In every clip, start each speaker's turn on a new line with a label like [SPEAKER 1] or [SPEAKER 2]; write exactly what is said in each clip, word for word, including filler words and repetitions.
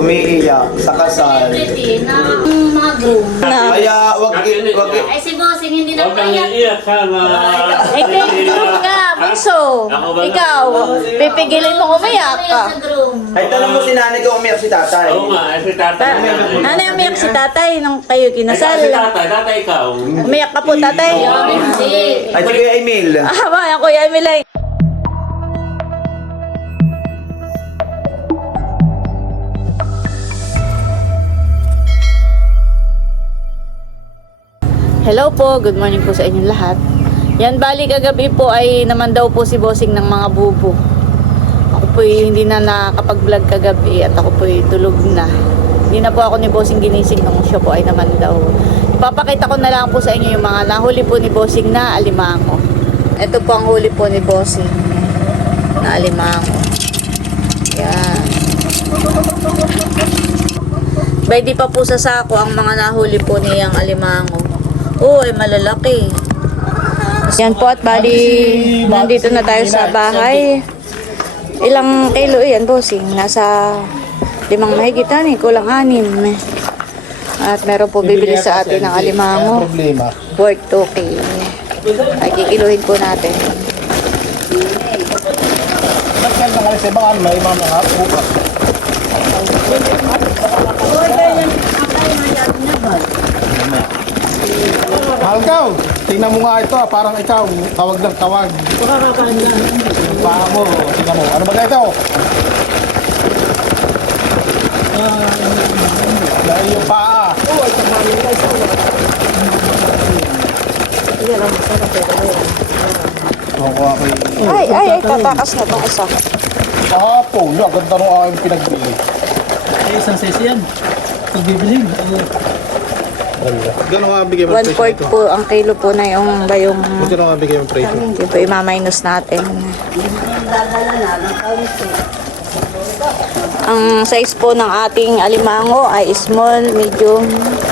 [SPEAKER 1] umiiyak sa kasal.
[SPEAKER 2] Celebrity na mga groom.
[SPEAKER 1] Kaya wag wag
[SPEAKER 2] Ay si Bossing hindi na
[SPEAKER 3] Huwag kang
[SPEAKER 2] kaya.
[SPEAKER 3] iiyak ka na.
[SPEAKER 4] Eh, kay groom nga, bunso. Ikaw, pipigilin mo umiyak ka.
[SPEAKER 2] Sa groom.
[SPEAKER 1] ay tanong mo si nanay kung umiyak si tatay.
[SPEAKER 3] Oo nga, eh, si tatay.
[SPEAKER 4] Ano yung umiyak si tatay nung kayo
[SPEAKER 3] Ay,
[SPEAKER 4] kinasal?
[SPEAKER 3] si tatay, tatay ikaw.
[SPEAKER 4] Umiyak ka po, tatay.
[SPEAKER 2] Hindi.
[SPEAKER 1] Ay sige Emil.
[SPEAKER 4] Ah, ba, ako yung Emilay. Hello po, good morning po sa inyong lahat. Yan, bali kagabi po ay naman daw po si Bossing ng mga bubo. Ako po hindi na nakapag-vlog kagabi at ako po tulog na. Hindi na po ako ni Bossing ginising nung siya po ay naman daw. Ipapakita ko na lang po sa inyo yung mga nahuli po ni Bossing na alimango. Ito po ang huli po ni Bossing na alimango. Yan. Bay di pa po sa sako ang mga nahuli po niyang alimango. Oo, ay malalaki. Yan po at bali, nandito na tayo sa bahay. Ilang kilo yan, Bossing? Nasa limang mahigitan eh, kulang anim. At meron po bibili sa atin ng alimango. Worth two K. Ay, kikiluhin po natin.
[SPEAKER 5] Malgaw, tingnan mo nga ito ah, parang ikaw, tawag ng tawag. Yung paa mo, tingnan mo. Ano ba ito? Dahil yung paa. Ako ako yung...
[SPEAKER 4] Ay, ay, ay, tatakas na itong isa.
[SPEAKER 5] Ah, po, yun, ganda nung aking pinagbili.
[SPEAKER 6] Ay, isang sesi yan. Pagbibiling.
[SPEAKER 5] Gano'n nga bigay mo
[SPEAKER 4] One fourth po ang kilo po na yung bayong.
[SPEAKER 5] Gano'n nga bigay mo presyo?
[SPEAKER 4] Hindi po, ima-minus natin. Ang size po ng ating alimango ay small, medium.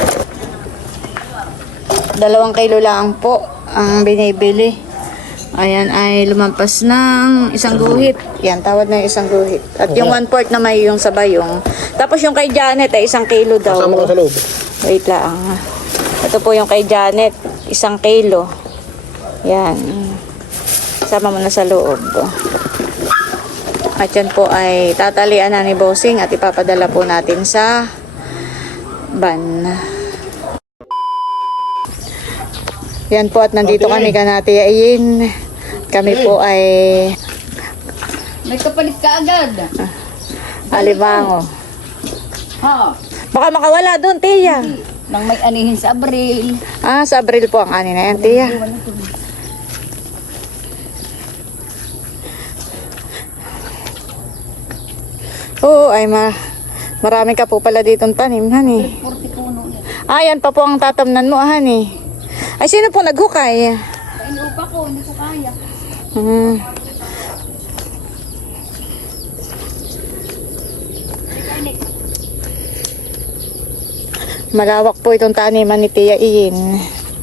[SPEAKER 4] Dalawang kilo lang po ang binibili. Ayan ay lumampas ng isang guhit. Yan, tawad na yung isang guhit. At yung one fourth na may yung sa bayong. Tapos yung kay Janet ay isang kilo daw.
[SPEAKER 5] Kasama ko sa loob.
[SPEAKER 4] Wait lang. Ito po yung kay Janet, isang kilo. Yan. Sama mo na sa loob. At yan po ay tatalian na ni Bossing at ipapadala po natin sa van. Yan po at nandito kami kanati ayin. Kami po ay
[SPEAKER 7] May kapalit ka agad.
[SPEAKER 4] alimango.
[SPEAKER 7] Ha?
[SPEAKER 4] Baka makawala doon, Tia.
[SPEAKER 7] Nang may anihin sa Abril.
[SPEAKER 4] Ah, sa Abril po ang ani na yan, Tia. Oo, ay ma marami ka po pala ditong tanim, hani.
[SPEAKER 7] forty puno yan.
[SPEAKER 4] Ah, yan pa po ang tatamnan mo, hani. Ay, sino po naghukay?
[SPEAKER 7] Inuupa ko, hindi ko kaya.
[SPEAKER 4] Hmm. Malawak po itong taniman ni Tia Iyin.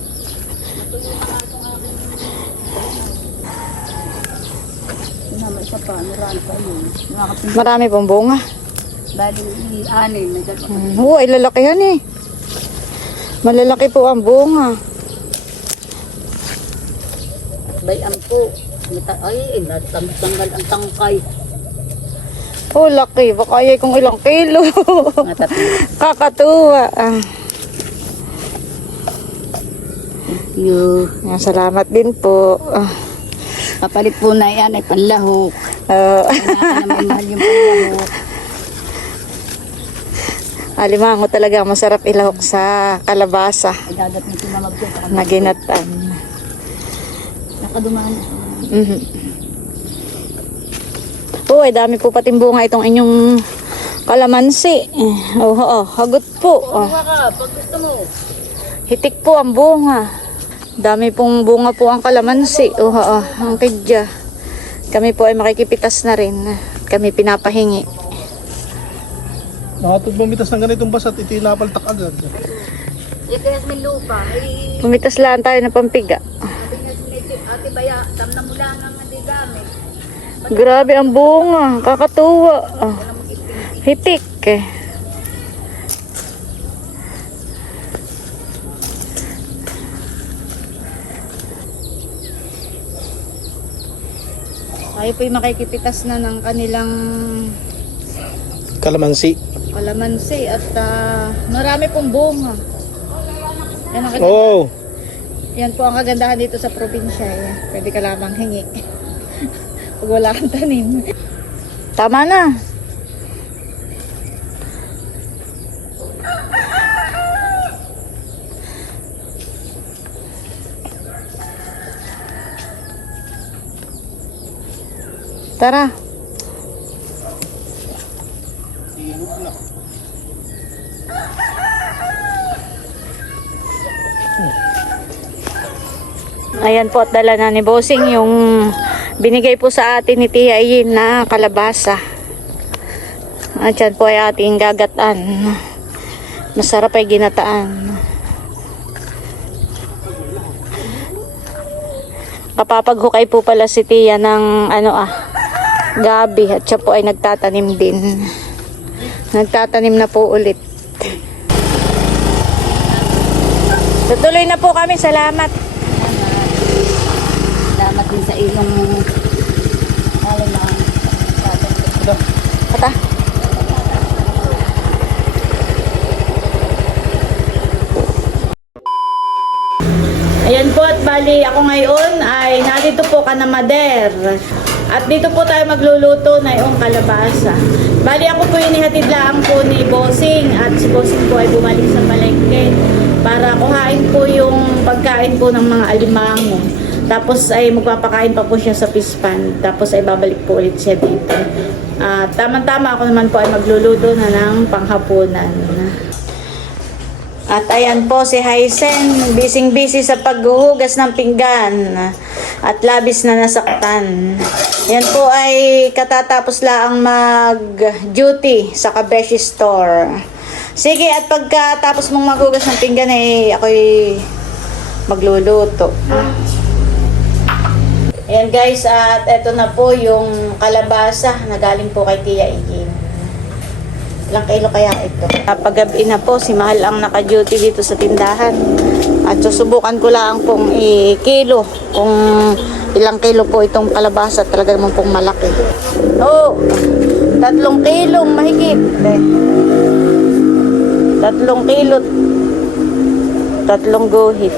[SPEAKER 7] Sinama isa pa, marami pa yun. Nakakapin.
[SPEAKER 4] Marami pong bunga.
[SPEAKER 7] Dahil i-anin, may dalawa.
[SPEAKER 4] Hmm. Oo, ay lalakihan eh. Malalaki po ang bunga.
[SPEAKER 7] Bayan po. Ay, natanggal ang tangkay.
[SPEAKER 4] Oh, laki. Baka ay kung ilang kilo.
[SPEAKER 7] Natapos.
[SPEAKER 4] Kakatuwa. Ah,
[SPEAKER 7] Yung
[SPEAKER 4] ah, salamat din po. Ah,
[SPEAKER 7] kapalit po na yan ay panlahok.
[SPEAKER 4] ah,
[SPEAKER 7] Kailangan naman mahal yung panlahok.
[SPEAKER 4] alimango talaga masarap ilahok sa kalabasa
[SPEAKER 7] Ay dadat na tinamag ko.
[SPEAKER 4] na ginatan.
[SPEAKER 7] Nakadumaan.
[SPEAKER 4] Mhm. Oh, ay dami po pating bunga itong inyong kalamansi. Oh, oh, hagot po. Oh.
[SPEAKER 7] Ka, pag gusto mo.
[SPEAKER 4] Hitik po ang bunga. Dami pong bunga po ang kalamansi. Oh, oh, ang kidya. Kami po ay makikipitas na rin. Kami pinapahingi.
[SPEAKER 5] Nakatog mamitas ng ganitong basat, ito yung napaltak agad.
[SPEAKER 7] Eh, kaya may lupa. Ay,
[SPEAKER 4] Pumitas lang tayo ng pampiga.
[SPEAKER 7] sabi niya sinitip. Ate Baya, tam na mula nga nga di gamit.
[SPEAKER 4] Grabe ang bunga. Kakatuwa. Ah, hitik eh. Tayo po'y makikipitas na ng kanilang
[SPEAKER 5] Kalamansi.
[SPEAKER 4] kalamansi at ah, marami pong bunga. Yan ang kaganda-
[SPEAKER 5] Oh,
[SPEAKER 4] Yan po ang kagandahan dito sa probinsya. Eh. Pwede ka lamang hingi. Pag wala kang tanim. Tama na. Tara. Ayan po at dala na ni Bossing yung binigay po sa atin ni Tia Iyin na kalabasa. At yan po ay ating gagataan. Masarap ay ginataan. Kapapaghukay po pala si Tia ng ano ah, gabi at siya po ay nagtatanim din. Nagtatanim na po ulit. Tutuloy na po kami. Salamat.
[SPEAKER 2] Salamat din sa iyong alam na
[SPEAKER 4] Ata. Ayan po at bali ako ngayon ay nandito po ka na Mader. At dito po tayo magluluto na yung kalabasa. Bali ako po inihatid lang po ni Bossing at si Bossing po ay bumalik sa palengke para kuhain po yung pagkain po ng mga alimango. Tapos ay magpapakain pa po siya sa pispan. Tapos ay babalik po ulit siya dito. At tama-tama ako naman po ay magluluto na ng panghapunan. At ayan po si Hysen, bising-busy sa paghuhugas ng pinggan at labis na nasaktan. Yan po ay katatapos lang mag-duty sa Kabeshi Store. Sige, at pagkatapos mong maghugas ng pinggan eh, ako'y magluluto. Ayan guys, at eto na po yung kalabasa na galing po kay Tia Iyin. Ilang kilo kaya ito? Paggabi na po, si Mahal ang naka-duty dito sa tindahan. At susubukan ko lang pong i-kilo kung ilang kilo po itong kalabasa. Talaga naman pong malaki. Oh, tatlong kilong mahigit. Eh. Tatlong kilo. Tatlong guhit.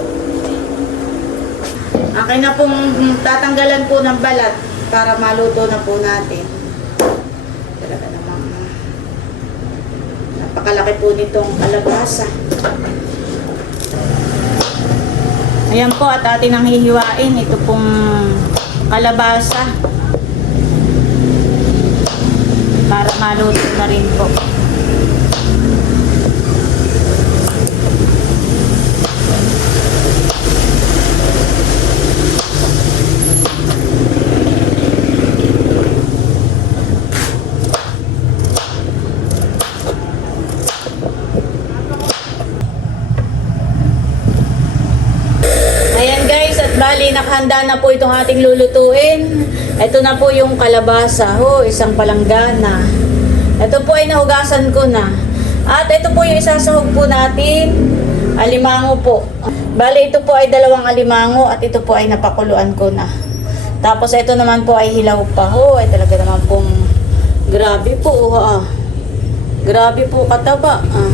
[SPEAKER 4] Akin na pong tatanggalan po ng balat para maluto na po natin. Talaga namang napakalaki po nitong kalabasa. Ayan po at atin ang hihiwain. Ito pong kalabasa para maluto na rin po. Bali, nakahanda na po itong ating lulutuin. Ito na po yung kalabasa. Ho, isang palanggana. Ito po ay nahugasan ko na. At ito po yung isasahog po natin. Alimango po. Bali, ito po ay dalawang alimango at ito po ay napakuluan ko na. Tapos ito naman po ay hilaw pa. Ho, ay talaga naman pong grabe po. Ha. Grabe po kataba. Ah.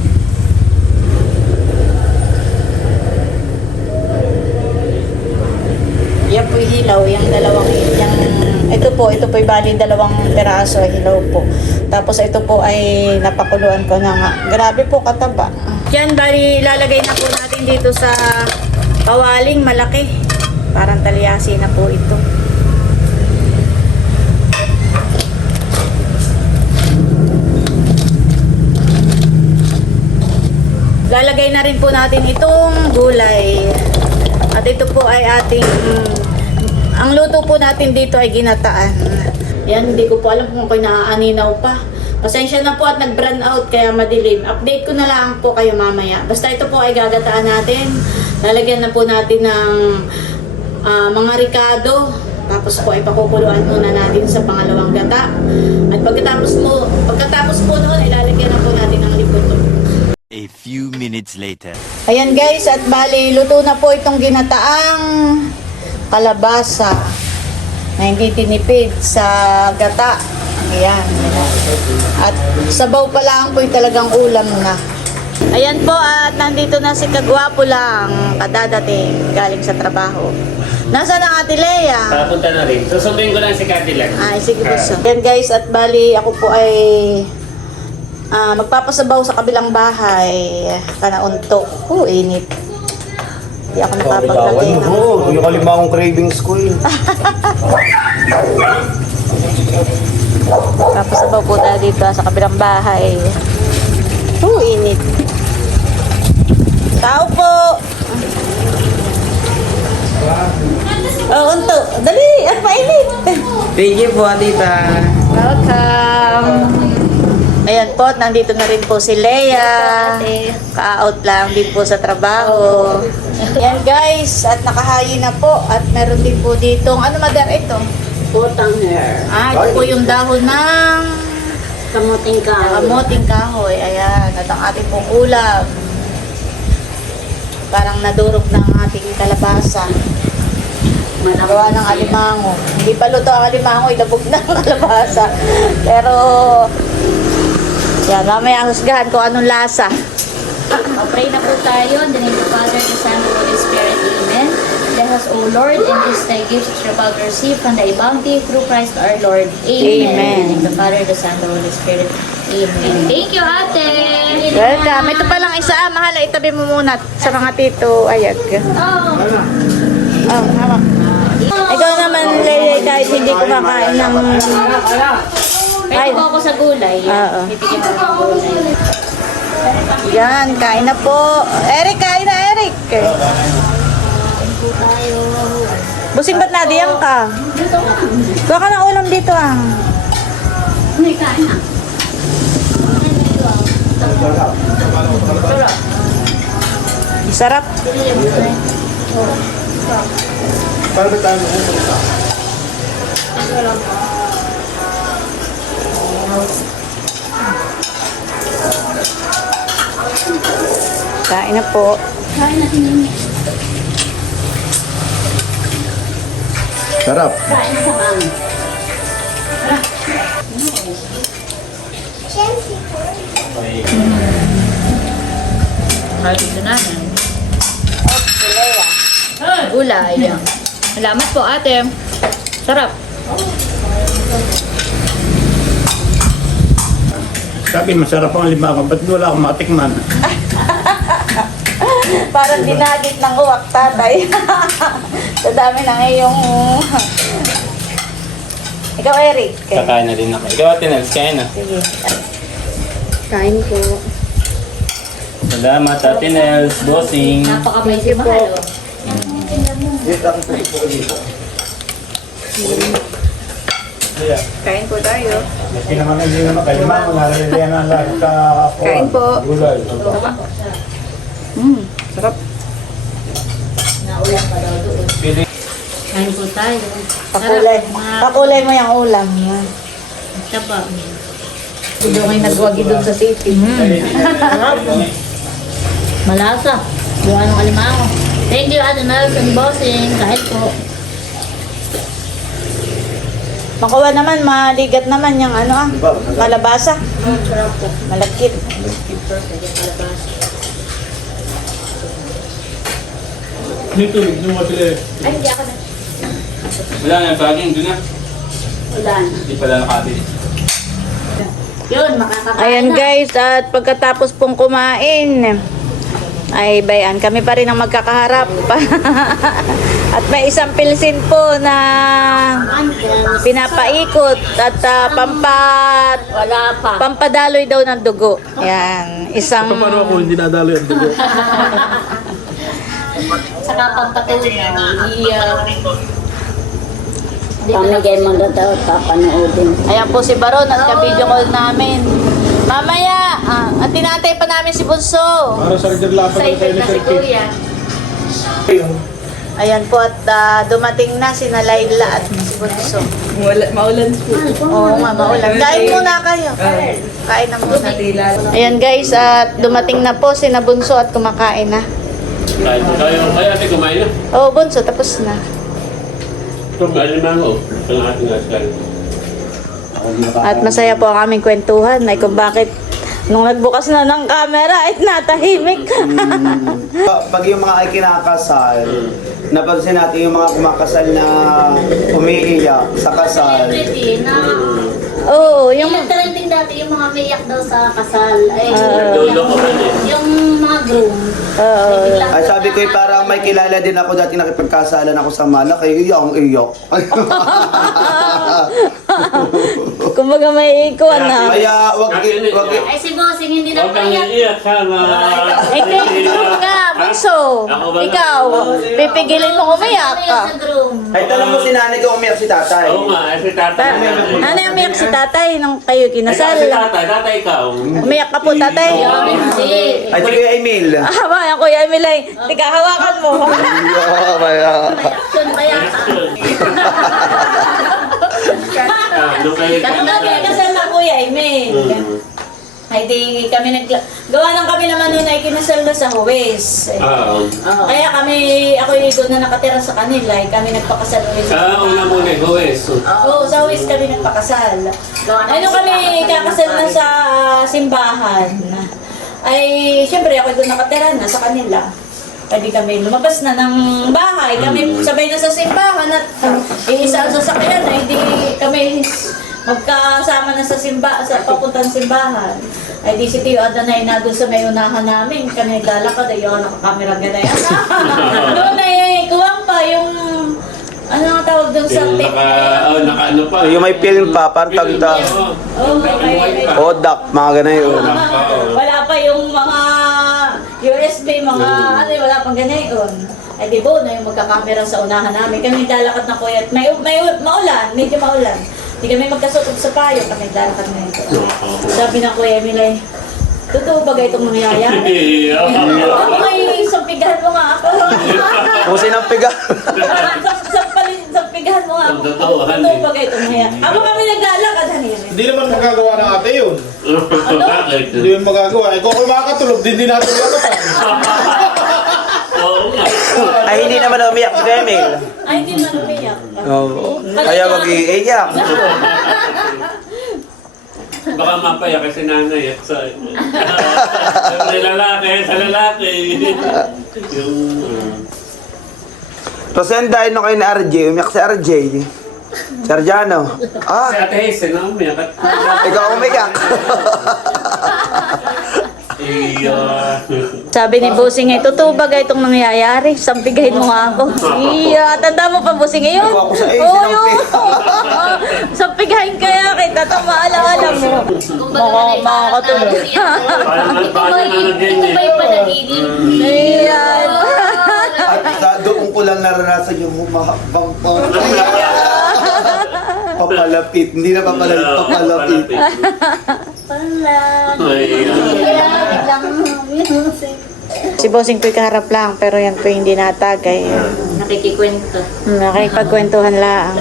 [SPEAKER 4] Yan po hilaw, yung dalawang, yung, ito po, ito po ay bali dalawang peraso, hilaw po. Tapos ito po ay napakuluan ko na nga. Grabe po kataba. Yan, bali ilalagay na po natin dito sa kawaling malaki. Parang talyasi na po ito. Lalagay na rin po natin itong gulay. At ito po ay ating, mm, ang luto po natin dito ay ginataan. Yan, hindi ko po alam kung ako'y naaaninaw pa. Pasensya na po at nag-brown out kaya madilim. Update ko na lang po kayo mamaya. Basta ito po ay gagataan natin. Lalagyan na po natin ng uh, mga ricado. Tapos po ay pakukuluan muna natin sa pangalawang gata. At pagkatapos mo, pagkatapos po noon, ilalagyan na po natin ng liputo.
[SPEAKER 8] A few minutes later.
[SPEAKER 4] Ayan guys, at bali, luto na po itong ginataang kalabasa. na hindi tinipid sa gata. Ayan. At sabaw pa lang po talagang ulam na. Ayan po at nandito na si Kagwapo lang kadadating galing sa trabaho. Nasaan ang Ate Lea?
[SPEAKER 3] Papunta na rin. Susunduin ko lang si Cadillac.
[SPEAKER 4] Ay, sige po. So. Yan guys, at bali ako po ay ah, magpapasabaw sa kabilang bahay. Kanaunto. Oh, init. Hindi ako napapaglagay ng...
[SPEAKER 1] Oo, yung kalima akong cravings ko eh.
[SPEAKER 4] Papasabaw po tayo dito sa kabilang bahay. Oh, init. Tao po! Oh, unto. Dali! At mainit!
[SPEAKER 1] Thank you po, tita.
[SPEAKER 4] Welcome! Ayan po, nandito na rin po si Leia. Ka-out lang din po sa trabaho. Ayan guys, at nakahayi na po. At meron din po ditong, ano madam ito?
[SPEAKER 7] Putang hair.
[SPEAKER 4] Ah, ito po yung dahon ng
[SPEAKER 7] Kamuting ka.
[SPEAKER 4] kamoting kahoy. Ayan, at ang ating pong ulam. Parang nadurog ng ating kalabasa. Gawa ng alimango. Hindi pa luto ang alimango, ilabog na ang kalabasa. Pero, yan, mamaya husgahan kung anong lasa.
[SPEAKER 2] Pray na po tayo. In the name of the Father, the Son, and the Holy Spirit. Amen. Let us, O Lord, in this thy gifts which you're about to receive from thy bounty through Christ our Lord. Amen.
[SPEAKER 4] Amen.
[SPEAKER 2] In the name of the Father, the Son, and the Holy Spirit. Amen. Thank you, ate.
[SPEAKER 4] Welcome. Ito pa lang isa, ah, mahal, itabi mo muna sa mga tito. Ayag.
[SPEAKER 2] Oh.
[SPEAKER 4] Oh, hama. Ikaw naman, Leia, kahit hindi kumakain ng...
[SPEAKER 2] Pwede po ako sa gulay.
[SPEAKER 4] Oo.
[SPEAKER 2] Titigyan ko ng gulay.
[SPEAKER 4] Yan, kain na po. Eric, kain na, Eric. Busing, ba't nadiyang ka? Kuha ka ng ulam dito, ah.
[SPEAKER 2] May kain na.
[SPEAKER 4] Sarap. Kain na po.
[SPEAKER 2] Kain natin yun.
[SPEAKER 5] Sarap.
[SPEAKER 2] Kain sa mami. Kain dito namin. Gulay. Salamat po ate. Sarap.
[SPEAKER 6] Sabi, masarap ang limango. Ba't wala akong matikman?
[SPEAKER 4] Parang dinagit ng uwak, tatay. Sa dami ng iyong... Ikaw, Eric.
[SPEAKER 3] Kakain na din ako. Ikaw, Ate Nels, kain na.
[SPEAKER 4] Sige.
[SPEAKER 2] Kain po.
[SPEAKER 3] Salamat, Ate Nels, bossing.
[SPEAKER 2] Napaka-may si Mahal. oh.
[SPEAKER 4] Kain po tayo.
[SPEAKER 5] Maski naman hindi naman kalima, nalalayan ang lahat sa
[SPEAKER 4] Kain po.
[SPEAKER 5] gulay.
[SPEAKER 4] Mm, sarap.
[SPEAKER 2] Naulan pa daw doon. Kain po tayo.
[SPEAKER 4] Pakulay. Pakulay mo yung ulam. Yan.
[SPEAKER 2] Taba.
[SPEAKER 4] Hindi doon kayo nagwagi doon sa city.
[SPEAKER 2] Malasa. Buwan ng alimango. Thank you, Ate Nels and Bossing. Kahit po.
[SPEAKER 4] Makuha naman, maligat naman yung ano ah, kalabasa. Malagkit.
[SPEAKER 6] Dito, yung mga sila.
[SPEAKER 2] Ay, hindi ako na.
[SPEAKER 3] Wala na, saging, doon na.
[SPEAKER 2] Wala na.
[SPEAKER 3] Hindi pala nakabili.
[SPEAKER 2] Yun, makakakain
[SPEAKER 4] Ayan
[SPEAKER 2] na.
[SPEAKER 4] guys, at pagkatapos pong kumain, ay bayan, kami pa rin ang magkakaharap. At may isang pilsin po na pinapaikot at uh, pampat,
[SPEAKER 2] Wala pa.
[SPEAKER 4] pampadaloy daw ng dugo. Yan, isang...
[SPEAKER 6] Paano ako hindi nadalo yung dugo?
[SPEAKER 2] Saka pampatuloy na. Iya.
[SPEAKER 7] Pamigay mo na daw, papanoodin.
[SPEAKER 4] Ayan po si Baron at ka-video call namin. Mamaya, ah, at tinatay pa namin si Bunso.
[SPEAKER 5] Para sa reglapan ng
[SPEAKER 2] Excited na si Kuya.
[SPEAKER 4] Ayan po at ah, dumating na si Nalayla at si Bunso.
[SPEAKER 7] Maulan po.
[SPEAKER 4] Oo nga, maulan. Kain muna kayo. Kain na muna. Ayan guys, at dumating na po si Bunso at kumakain na.
[SPEAKER 3] Kain po tayo. Kaya, Ate, kumain na.
[SPEAKER 4] Oo, Bunso, tapos na.
[SPEAKER 3] Kung alimango, ang ating asal.
[SPEAKER 4] At masaya po ang aming kwentuhan ay kung bakit nung nagbukas na ng camera ay natahimik.
[SPEAKER 1] Pag yung mga ay kinakasal, napansin natin yung mga kumakasal na umiiyak sa kasal.
[SPEAKER 2] Celebrity na
[SPEAKER 4] Oo, yung
[SPEAKER 2] yung trending dati, yung mga mayak daw sa kasal. Ay,
[SPEAKER 3] Dulo ko man eh.
[SPEAKER 2] yung mga groom.
[SPEAKER 4] Oo.
[SPEAKER 2] Ay, biglang
[SPEAKER 1] Ay sabi ko eh, parang may kilala din ako dati nakipagkasalan ako sa Malak, eh, iyong iyok.
[SPEAKER 4] Kumbaga may ikuan na.
[SPEAKER 1] Kaya wag wag
[SPEAKER 2] Ay, si Bossing hindi na
[SPEAKER 3] Huwag kang
[SPEAKER 2] mayak.
[SPEAKER 3] iiyak sana.
[SPEAKER 4] Eh, ikaw nga, bunso.
[SPEAKER 3] Ako ba?
[SPEAKER 4] Ikaw, pipigilin mo umiyak ka.
[SPEAKER 2] Sa groom.
[SPEAKER 1] Ay tanong mo si nanay ko umiyak si tatay.
[SPEAKER 3] Oo nga, eh, si tatay.
[SPEAKER 4] Ano yung umiyak si tatay nung kayo
[SPEAKER 3] Ay,
[SPEAKER 4] kinasal?
[SPEAKER 3] si tatay, tatay ikaw.
[SPEAKER 4] Umiyak ka po, tatay.
[SPEAKER 2] Hindi.
[SPEAKER 1] Ay si Kuya Emil.
[SPEAKER 4] Ah, ba, yung kuya Emilay. Tika, hawakan mo.
[SPEAKER 1] Iyo, kaya.
[SPEAKER 2] Action pa yata.
[SPEAKER 3] Ah, nung kayo.
[SPEAKER 4] Nung kami kasal na kuya Emil. Ay di kami nag... Gawa lang kami naman noon ay kinasal na sa Huwes.
[SPEAKER 3] Ah, oo.
[SPEAKER 4] Kaya kami, ako yung doon na nakatira sa kanila, eh, kami nagpakasal ulit.
[SPEAKER 3] Ah, una muna eh, Huwes.
[SPEAKER 4] Oo, sa Huwes kami nagpakasal. Ay, nung kami kakasal na sa simbahan, ay, syempre ako doon nakatira na sa kanila. Ay, di kami lumabas na ng bahay. Kami sabay na sa simbahan at iisa ang sasakyan. Ay, di kami magkasama na sa simba, sa papuntang simbahan. Ay, di si Tio Adanay na doon sa may unahan namin. Kami naglalakad, ay yun, nakakamera ganay. Noon ay, kuwang pa yung, ano ang tawag doon sa
[SPEAKER 3] Yung
[SPEAKER 4] tape?
[SPEAKER 3] naka, oh, naka ano pa.
[SPEAKER 1] Yung may film pa, parang tagda.
[SPEAKER 3] Oo.
[SPEAKER 4] Oo, may- may-
[SPEAKER 1] Odak, mga ganun yun.
[SPEAKER 4] Wala pa yung mga U S B, mga ano, wala pang ganyan yun. Ay di ba, na yung magkakamera sa unahan namin. Kami naglalakad na kuya. May, may maulan, medyo maulan. Di kami magkasutob sa payo, kami naglalakad na ito. Sabi ng kuya Emilay, totoo ba itong mangyayari? Ako may sampigahan mo nga ako.
[SPEAKER 1] Kung sinampiga.
[SPEAKER 4] Sampigahan mo nga ako.
[SPEAKER 3] Totoo, honey.
[SPEAKER 4] Totoo ba itong mangyayari? Ako kami naglalakad, hani.
[SPEAKER 5] Hindi naman magagawa ng ate yun.
[SPEAKER 3] Bakit?
[SPEAKER 5] Hindi yun magagawa. Eh, kung ako makakatulog, din din natin yung pa.
[SPEAKER 3] Oo nga.
[SPEAKER 1] Ay hindi naman umiyak si Kuya Emil.
[SPEAKER 4] Ay, hindi man umiyak.
[SPEAKER 1] Oo. Kaya wag iiyak.
[SPEAKER 3] Baka mapaya kasi nanay at sa... Sa lalaki, sa lalaki. Yung... uh,
[SPEAKER 1] Rosenda, ano kayo ni R J? Umiyak si R J. Sergiano.
[SPEAKER 3] Si
[SPEAKER 1] Ah,
[SPEAKER 3] Ate Hazel na umiyak at...
[SPEAKER 1] ikaw umiyak.
[SPEAKER 3] Iya.
[SPEAKER 4] Sabi ni Busing, eh, totoo ba itong nangyayari? Sampigahin mo nga ako. Iya, tanda mo pa Busing eh, yun?
[SPEAKER 1] Ako ako sa eh,
[SPEAKER 4] Oo,
[SPEAKER 1] sinampi.
[SPEAKER 4] yun. Sampigahin kaya kita, ito maala-ala mo. Mga makakatulog.
[SPEAKER 3] Parang
[SPEAKER 2] Ikaw ba ikaw ba yung panaginip?
[SPEAKER 4] Ayan.
[SPEAKER 1] At sa doon ko lang naranasan yung humahakbang pa. Papalapit. Hindi na papalapit. Papalapit.
[SPEAKER 2] Pala.
[SPEAKER 3] Ay,
[SPEAKER 2] Kaya biglang music.
[SPEAKER 4] Si Bossing po'y kaharap lang, pero yan po hindi natagay.
[SPEAKER 2] Nakikikwento.
[SPEAKER 4] Hmm, nakikipagkwentuhan lang.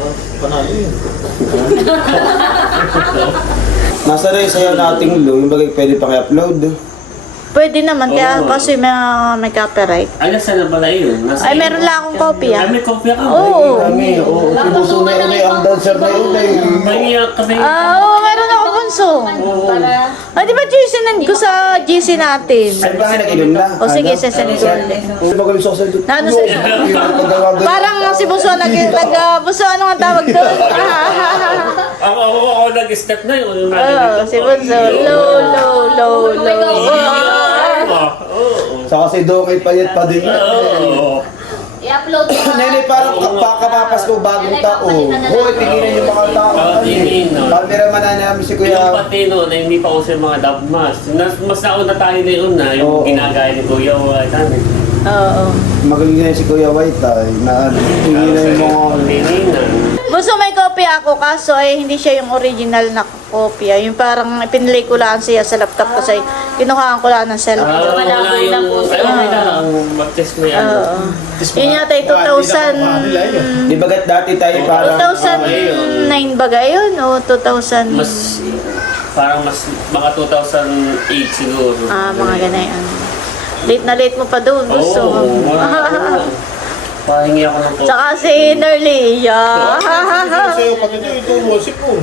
[SPEAKER 1] Nasa na yung sayo nating lo, yung bagay pwede pang i-upload.
[SPEAKER 4] Pwede naman, kaya
[SPEAKER 3] Oo.
[SPEAKER 4] kasi may, may copyright.
[SPEAKER 3] Ay, nasa na pala yun? Nasa
[SPEAKER 4] Ay, meron lang akong kopya.
[SPEAKER 3] Ay, may kopya ka.
[SPEAKER 4] Oo.
[SPEAKER 1] Kami, oo. Tinuso na yun eh, ang dancer na yun eh.
[SPEAKER 3] Mahiyak kami.
[SPEAKER 4] Ah, oo, meron ako bunso.
[SPEAKER 2] Para
[SPEAKER 4] Ah, di ba G C nan ko sa G C natin?
[SPEAKER 1] Ay, ba nga nag-inom na?
[SPEAKER 4] O sige, sasend ko ulit.
[SPEAKER 1] Ano ba kami sasend?
[SPEAKER 4] Nano sa Parang si Bunso nag nag uh, Bunso ano ang tawag doon?
[SPEAKER 3] Ako, ako, ako nag-step na yun.
[SPEAKER 4] Oh, si Bunso low low low low.
[SPEAKER 3] Oo.
[SPEAKER 1] Sa kasi doon kay payat pa din.
[SPEAKER 3] Oo.
[SPEAKER 2] i-upload mo.
[SPEAKER 1] Nene, parang kakapapas ko bagong tao. Hoy, tinginan yung mga tao.
[SPEAKER 3] Oo, tinginan.
[SPEAKER 1] Cameraman na namin si
[SPEAKER 3] Yung
[SPEAKER 1] Kuya.
[SPEAKER 3] pati noon, ay hindi pa uso yung mga dubmas. Mas, mas nauna tayo na yun na, yung
[SPEAKER 1] Oo.
[SPEAKER 3] ginagaya ni Kuya White.
[SPEAKER 4] Oo.
[SPEAKER 1] Magaling na si Kuya White ay na tinginan yung mga...
[SPEAKER 3] Tinginan.
[SPEAKER 4] Bunso may kopya ako kaso ay hindi siya yung original na kopya. Yung parang pinlay ko lang siya sa laptop ko sa kinuhaan ko lang ng
[SPEAKER 3] Ah,
[SPEAKER 4] cellphone.
[SPEAKER 3] wala yung... Ay, okay na lang. Mag-test mo yan.
[SPEAKER 4] Oo. Yun yata ay two thousand
[SPEAKER 1] Di bagat dati tayo parang...
[SPEAKER 4] two thousand nine ba gayon o two thousand
[SPEAKER 3] Mas... Parang mas... Mga two thousand eight siguro.
[SPEAKER 4] Ah, mga ganayan. Late na late mo pa doon,
[SPEAKER 3] Oo.
[SPEAKER 4] gusto.
[SPEAKER 3] wala. Pahingi ako ng coffee.
[SPEAKER 4] Tsaka si Nerlia.
[SPEAKER 5] Sa'yo pag ito, ito mo, sipon.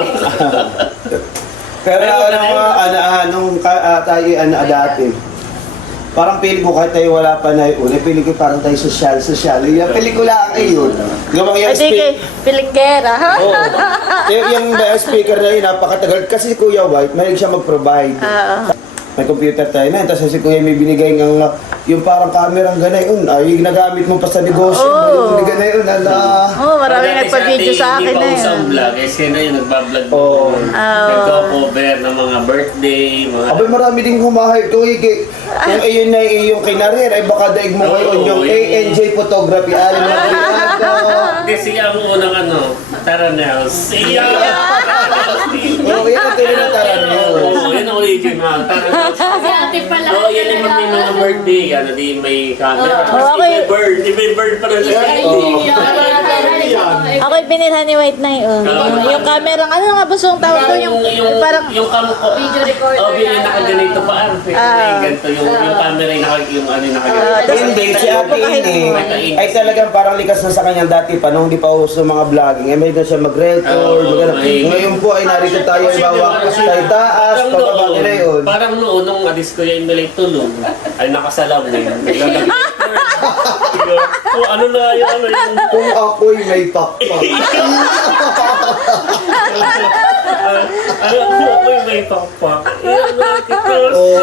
[SPEAKER 1] Pero ano mga ano, anong ka- ah, tayo ano dati. Parang pili ko kahit tayo wala pa na yun. Pili ko parang tayo social, social. Yung pelikula ang iyon. Gawang yung
[SPEAKER 4] Ay, di kay
[SPEAKER 1] speaker.
[SPEAKER 4] Pilinggera.
[SPEAKER 1] Oo. Yung, yung uh, speaker na yun, napakatagal. Kasi si Kuya White, mahilig siya mag-provide.
[SPEAKER 4] Oo.
[SPEAKER 1] May computer tayo na. Tapos si Kuya may binigay ng uh, yung parang camera ng ganay. Un, ay, ginagamit mo pa sa negosyo.
[SPEAKER 4] Oo.
[SPEAKER 1] Yung ganay yun, ala.
[SPEAKER 4] Oh, maraming nagpa-video sa akin na
[SPEAKER 3] Hindi pa usang
[SPEAKER 4] yun.
[SPEAKER 3] vlog. Eh, sino yung nagbablog
[SPEAKER 1] Oo.
[SPEAKER 3] doon?
[SPEAKER 4] Oo.
[SPEAKER 3] Nagko-cover ng mga birthday, mga...
[SPEAKER 1] Abay, marami ding humahayop. Kung iki, kung iyon na iyong kinarir, ay baka daig mo ngayon
[SPEAKER 3] Oo,
[SPEAKER 1] yung A N J Photography. Alam mo na
[SPEAKER 3] Hindi, siya ang unang ano, Taranel. Siya!
[SPEAKER 1] Oo, yan ang tuloy na Taranel.
[SPEAKER 3] Oo, yan ang original. Taranel.
[SPEAKER 2] Si ate pala.
[SPEAKER 3] Oo, yan yung pag may mga birthday. Ano, di may camera.
[SPEAKER 4] Oo,
[SPEAKER 3] Tapos
[SPEAKER 4] okay.
[SPEAKER 3] may bird. Di may bird pa rin sa
[SPEAKER 4] Ako yung binilhan ni White na yun. Yung, yung camera, ano nga ba yung tawag ko? Yung,
[SPEAKER 3] yung
[SPEAKER 4] parang,
[SPEAKER 3] yung cam ko.
[SPEAKER 2] Video recorder.
[SPEAKER 3] Oh, bili nakaganito pa ang.
[SPEAKER 4] Ah.
[SPEAKER 3] Ganito yung yung camera yung naka yung ano yung
[SPEAKER 4] Ah,
[SPEAKER 3] nakaganito.
[SPEAKER 4] tas-
[SPEAKER 1] Hindi, si Ate Ini ay talagang parang likas na sa kanyang dati pa nung hindi pa uso mga vlogging. Eh, may doon siya mag-record,
[SPEAKER 3] Oo,
[SPEAKER 1] magano.
[SPEAKER 3] may-
[SPEAKER 1] Ngayon po ay narito tayo bawa tayo taas,
[SPEAKER 3] Parang
[SPEAKER 1] pababa
[SPEAKER 3] noon,
[SPEAKER 1] nila yun.
[SPEAKER 3] parang noon, nung alis ko yung Malay tulog, ay nakasalam na yun. Naglalagay. Oh, ano na yung ano yung...
[SPEAKER 1] Kung ako'y may pakpak.
[SPEAKER 3] Ano ko ako yung may pakpak. Yan natin ko.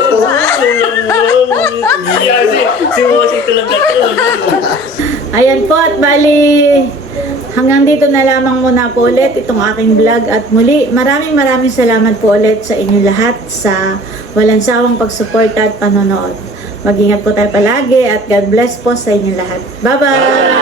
[SPEAKER 3] Yan si, si Mosi talaga ito.
[SPEAKER 4] ayan po at bali, hanggang dito na lamang muna po ulit itong aking vlog at muli, maraming maraming salamat po ulit sa inyong lahat sa walang sawang pagsuporta at panonood. Mag-ingat po tayo palagi at God bless po sa inyong lahat. Bye-bye!